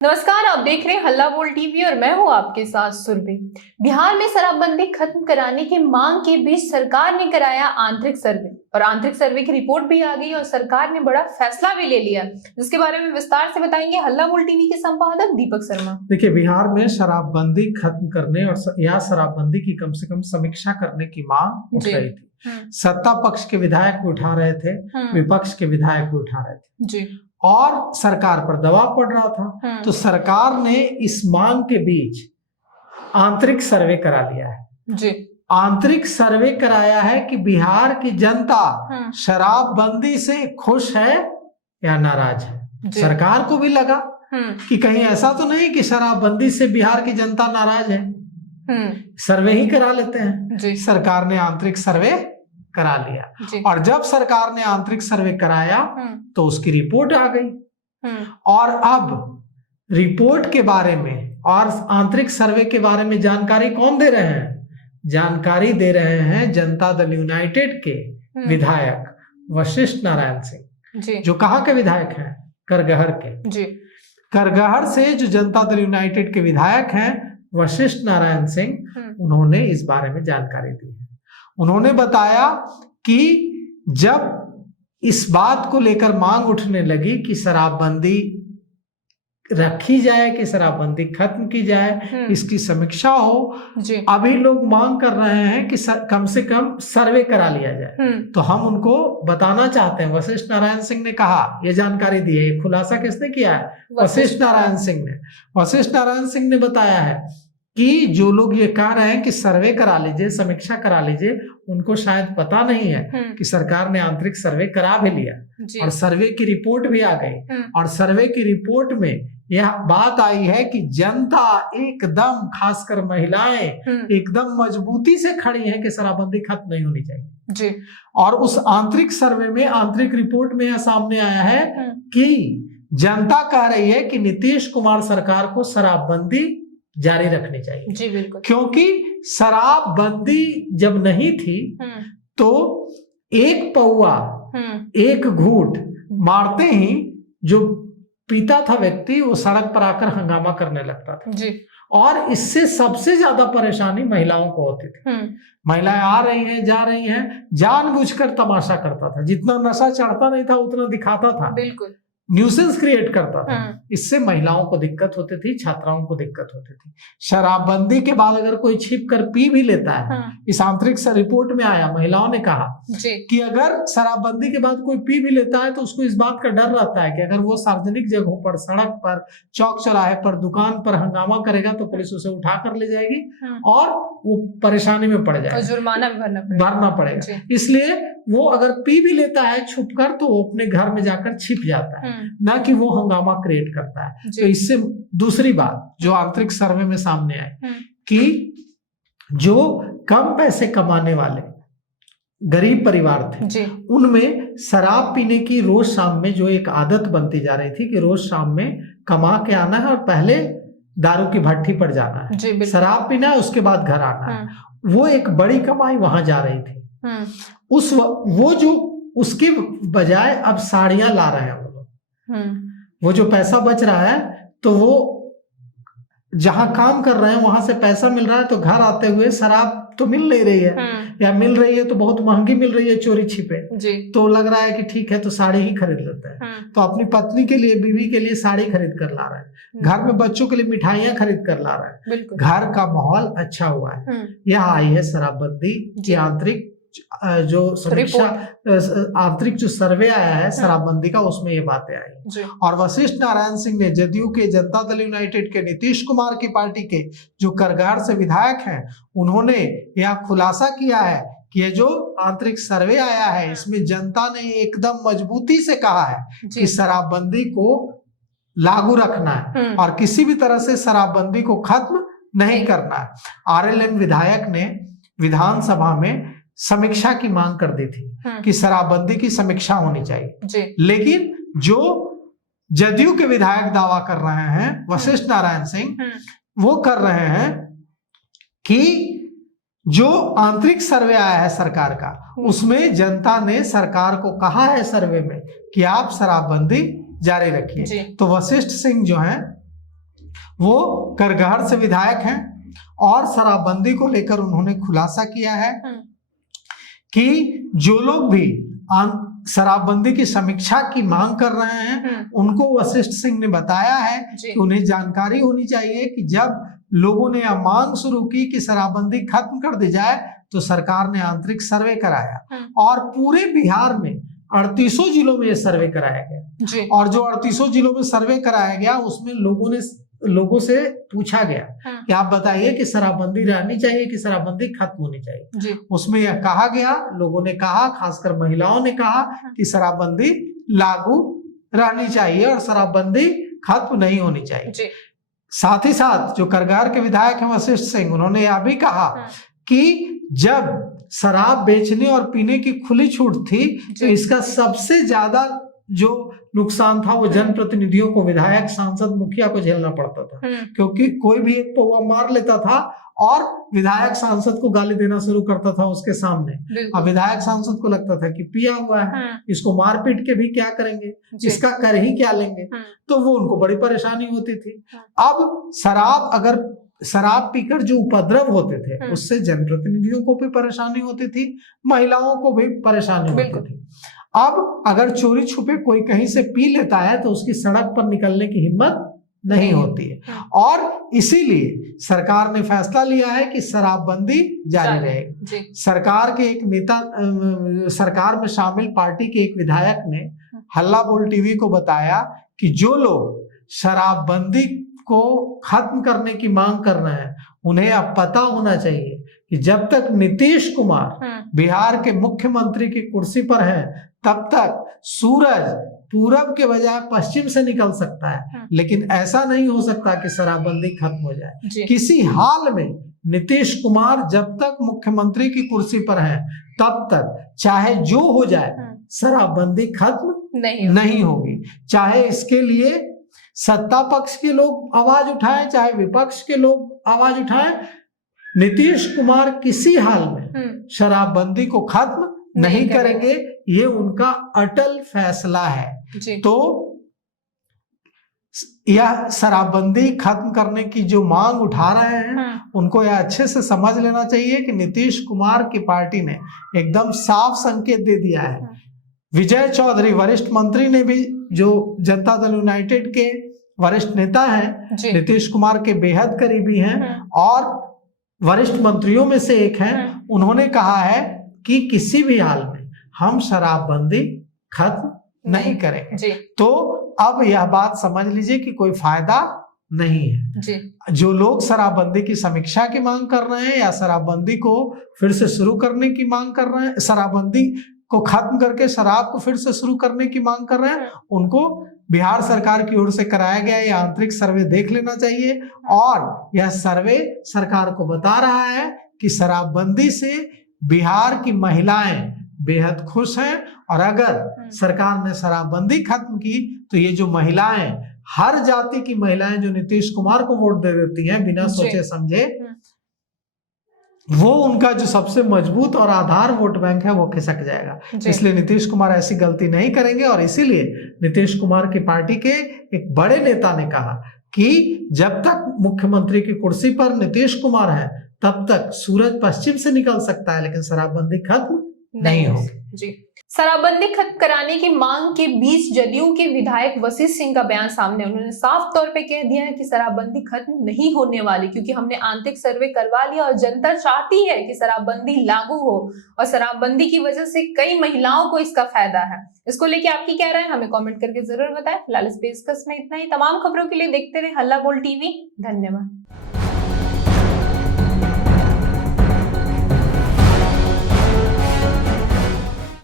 नमस्कार, आप देख रहे हैं हल्ला बोल टीवी और मैं हूं आपके साथ सुरभि। बिहार में शराबबंदी खत्म कराने की मांग के बीच सरकार ने कराया आंतरिक सर्वे और आंतरिक सर्वे की रिपोर्ट भी आ गई और सरकार ने बड़ा फैसला भी ले लिया, जिसके बारे में विस्तार से बताएंगे हल्ला बोल टीवी के संपादक दीपक शर्मा। देखिए, बिहार में शराबबंदी खत्म करने और या शराबबंदी की कम से कम समीक्षा करने की मांग उठ रही थी। सत्ता पक्ष के विधायक भी उठा रहे थे, विपक्ष के विधायक भी उठा रहे थे जी। और सरकार पर दबाव पड़ रहा था। तो सरकार ने इस मांग के बीच आंतरिक सर्वे करा लिया है जी। आंतरिक सर्वे कराया है कि बिहार की जनता शराबबंदी से खुश है या नाराज है। सरकार को भी लगा कि कहीं ऐसा तो नहीं कि शराबबंदी से बिहार की जनता नाराज है, सर्वे ही करा लेते हैं। सरकार ने आंतरिक सर्वे करा लिया और जब सरकार ने आंतरिक सर्वे कराया तो उसकी रिपोर्ट आ गई और अब रिपोर्ट के बारे में और आंतरिक सर्वे के बारे में जानकारी कौन दे रहे हैं? जानकारी दे रहे हैं जनता दल यूनाइटेड के विधायक वशिष्ठ नारायण सिंह, जो कहाँ के विधायक हैं? करगहर के। करगहर से जो जनता दल यूनाइटेड के विधायक हैं वशिष्ठ नारायण सिंह, उन्होंने इस बारे में जानकारी दी है। उन्होंने बताया कि जब इस बात को लेकर मांग उठने लगी कि शराबबंदी रखी जाए कि शराबबंदी खत्म की जाए, इसकी समीक्षा हो, अभी लोग मांग कर रहे हैं कि कम से कम सर्वे करा लिया जाए। तो हम उनको बताना चाहते हैं, वशिष्ठ नारायण सिंह ने कहा, ये जानकारी दी है, ये खुलासा किसने किया है? वशिष्ठ नारायण सिंह ने। वशिष्ठ नारायण सिंह ने बताया है कि जो लोग ये कह रहे हैं कि सर्वे करा लीजिए, समीक्षा करा लीजिए, उनको शायद पता नहीं है कि सरकार ने आंतरिक सर्वे करा भी लिया और सर्वे की रिपोर्ट भी आ गई और सर्वे की रिपोर्ट में यह बात आई है कि जनता एकदम, खासकर महिलाएं एकदम मजबूती से खड़ी हैं कि शराबबंदी खत्म नहीं होनी चाहिए और उस आंतरिक सर्वे में, आंतरिक रिपोर्ट में यह सामने आया है कि जनता कह रही है कि नीतीश कुमार सरकार को शराबबंदी जारी रखनी चाहिए। जी बिल्कुल। क्योंकि शराबबंदी जब नहीं थी तो एक पौआ, एक घूंट मारते ही जो पीता था व्यक्ति वो सड़क पर आकर हंगामा करने लगता था जी। और इससे सबसे ज्यादा परेशानी महिलाओं को होती थी। महिलाएं आ रही हैं, जा रही हैं, जानबूझकर तमाशा करता था, जितना नशा चढ़ता नहीं था उतना दिखाता था, बिल्कुल न्यूसेंस क्रिएट करता था। इससे महिलाओं को दिक्कत होती थी, छात्राओं को दिक्कत होती थी। शराबबंदी के बाद अगर कोई छिप कर पी भी लेता है, इस आंतरिक रिपोर्ट में आया, महिलाओं ने कहा कि अगर शराबबंदी के बाद कोई पी भी लेता है तो उसको इस बात का डर रहता है कि अगर वो सार्वजनिक जगहों पर, सड़क पर, चौक चौराहे पर, दुकान पर हंगामा करेगा तो पुलिस उसे उठा कर ले जाएगी और वो परेशानी में पड़ जाएगा, जुर्माना भी भरना पड़ेगा। इसलिए वो अगर पी भी लेता है छुप कर तो वो अपने घर में जाकर छिप जाता है, ना कि वो हंगामा क्रिएट करता है। तो इससे दूसरी बात जो आंतरिक सर्वे में सामने आई कि जो कम पैसे कमाने वाले गरीब परिवार थे, उनमें शराब पीने की रोज शाम में जो एक आदत बनती जा रही थी कि रोज शाम में कमा के आना है और पहले दारू की भट्टी पर जाना है, शराब पीना है, उसके बाद घर आना है, वो एक बड़ी कमाई वहां जा रही थी। वो जो उसके बजाय अब साड़ियां ला रहे हैं वो लोग, वो जो पैसा बच रहा है तो वो जहां काम कर रहे हैं वहां से पैसा मिल रहा है, तो घर आते हुए शराब तो मिल नहीं रही है या मिल रही है तो बहुत महंगी मिल रही है चोरी छिपे, तो लग रहा है कि ठीक है तो साड़ी ही खरीद लेते हैं। तो अपनी पत्नी के लिए, बीवी के लिए साड़ी खरीद कर ला रहे हैं, घर में बच्चों के लिए मिठाइयां खरीद कर ला रहे हैं, घर का माहौल अच्छा हुआ है। यह आई है शराबबंदी की आंतरिक जो समीक्षा, आंतरिक जो सर्वे आया है शराबबंदी का, उसमें ये बातें आई। और वशिष्ठ नारायण सिंह ने जदयू के, जनता दल यूनाइटेड के, नीतीश कुमार की पार्टी के जो करगहर से विधायक हैं, उन्होंने यह खुलासा किया है कि ये जो आंतरिक सर्वे आया है इसमें जनता ने एकदम मजबूती से कहा है कि शराबबंदी को लागू रखना है और किसी भी तरह से शराबबंदी को खत्म नहीं करना है। आरएलएन विधायक ने विधानसभा में समीक्षा की मांग कर दी थी कि शराबबंदी की समीक्षा होनी चाहिए, लेकिन जो जदयू के विधायक दावा कर रहे हैं वशिष्ठ नारायण सिंह, वो कर रहे हैं कि जो आंतरिक सर्वे आया है सरकार का, उसमें जनता ने सरकार को कहा है सर्वे में कि आप शराबबंदी जारी रखिए। तो वशिष्ठ सिंह जो हैं वो करगहर से विधायक हैं और शराबबंदी को लेकर उन्होंने खुलासा किया है कि जो लोग भी शराबबंदी की समीक्षा की मांग कर रहे हैं उनको वशिष्ठ सिंह ने बताया है कि उन्हें जानकारी होनी चाहिए कि जब लोगों ने यह मांग शुरू की कि शराबबंदी खत्म कर दी जाए तो सरकार ने आंतरिक सर्वे कराया और पूरे बिहार में 38 जिलों में ये सर्वे कराया गया और जो 38 जिलों में सर्वे कराया गया उसमें लोगों से पूछा गया कि आप बताइए कि शराबबंदी रहनी चाहिए कि शराबबंदी खत्म होनी चाहिए। उसमें यह कहा गया, लोगों ने कहा, खासकर महिलाओं ने कहा कि शराबबंदी लागू रहनी चाहिए और शराबबंदी खत्म नहीं होनी चाहिए। साथ ही साथ जो करगहर के विधायक हैं वशिष्ठ सिंह, उन्होंने यह भी कहा कि जब शराब बेचने और पीने की खुली छूट थी तो इसका सबसे ज्यादा जो नुकसान था वो जनप्रतिनिधियों को, विधायक, सांसद, मुखिया को झेलना पड़ता था, क्योंकि कोई भी एक पौवा मार लेता था और विधायक सांसद को गाली देना शुरू करता था उसके सामने। अब विधायक सांसद को लगता था कि पिया हुआ है, इसको मार पीट के भी क्या करेंगे, इसका कर ही क्या लेंगे, तो वो उनको बड़ी परेशानी होती थी। अब शराब पीकर जो उपद्रव होते थे उससे जनप्रतिनिधियों को भी परेशानी होती थी, महिलाओं को भी परेशानी होती थी। अब अगर चोरी छुपे कोई कहीं से पी लेता है तो उसकी सड़क पर निकलने की हिम्मत नहीं होती है और इसीलिए सरकार ने फैसला लिया है कि शराबबंदी जारी रहेगी। सरकार के एक नेता, सरकार में शामिल पार्टी के एक विधायक ने हल्ला बोल टीवी को बताया कि जो लोग शराबबंदी को खत्म करने की मांग कर रहे हैं उन्हें अब पता होना चाहिए कि जब तक नीतीश कुमार बिहार के मुख्यमंत्री की कुर्सी पर है तब तक सूरज पूरब के बजाय पश्चिम से निकल सकता है, लेकिन ऐसा नहीं हो सकता कि शराबबंदी खत्म हो जाए। किसी हाल में नीतीश कुमार जब तक मुख्यमंत्री की कुर्सी पर है तब तक चाहे जो हो जाए शराबबंदी खत्म नहीं होगी। चाहे इसके लिए सत्ता पक्ष के लोग आवाज उठाएं, चाहे विपक्ष के लोग आवाज उठाएं, नीतीश कुमार किसी हाल में शराबबंदी को खत्म नहीं करेंगे। ये उनका अटल फैसला है। तो यह शराबबंदी खत्म करने की जो मांग उठा रहे हैं उनको यह अच्छे से समझ लेना चाहिए कि नीतीश कुमार की पार्टी ने एकदम साफ संकेत दे दिया है। विजय चौधरी वरिष्ठ मंत्री ने भी, जो जनता दल यूनाइटेड के वरिष्ठ नेता हैं, नीतीश कुमार के बेहद करीबी हैं और वरिष्ठ मंत्रियों में से एक हैं, उन्होंने कहा है कि किसी भी हाल में हम शराबबंदी खत्म नहीं करेंगे। तो अब यह बात समझ लीजिए कि कोई फायदा नहीं है। जो लोग शराबबंदी की समीक्षा की मांग कर रहे हैं या शराबबंदी को फिर से शुरू करने की मांग कर रहे हैं, शराबबंदी को खत्म करके शराब को फिर से शुरू करने की मांग कर रहे हैं, उनको बिहार सरकार की ओर से कराया गया यह आंतरिक सर्वे देख लेना चाहिए और यह सर्वे सरकार को बता रहा है कि शराबबंदी से बिहार की महिलाएं बेहद खुश हैं और अगर सरकार ने शराबबंदी खत्म की तो ये जो महिलाएं, हर जाति की महिलाएं जो नीतीश कुमार को वोट दे देती हैं बिना सोचे समझे, वो उनका जो सबसे मजबूत और आधार वोट बैंक है वो खिसक जाएगा। इसलिए नीतीश कुमार ऐसी गलती नहीं करेंगे और इसीलिए नीतीश कुमार की पार्टी के एक बड़े नेता ने कहा कि जब तक मुख्यमंत्री की कुर्सी पर नीतीश कुमार है तब तक सूरज पश्चिम से निकल सकता है लेकिन शराबबंदी खत्म नहीं होगी। शराबबंदी खत्म कराने की मांग के बीच जदयू के विधायक वशिष्ठ सिंह का बयान सामने। उन्होंने साफ तौर पे कह दिया है कि शराबबंदी खत्म नहीं होने वाली, क्योंकि हमने आंतरिक सर्वे करवा लिया और जनता चाहती है कि शराबबंदी लागू हो और शराबबंदी की वजह से कई महिलाओं को इसका फायदा है। इसको लेके आपकी क्या राय है हमें कमेंट करके जरूर बताएं। फिलहाल इस पेशकश में इतना ही। तमाम खबरों के लिए देखते रहे हल्ला बोल टीवी। धन्यवाद।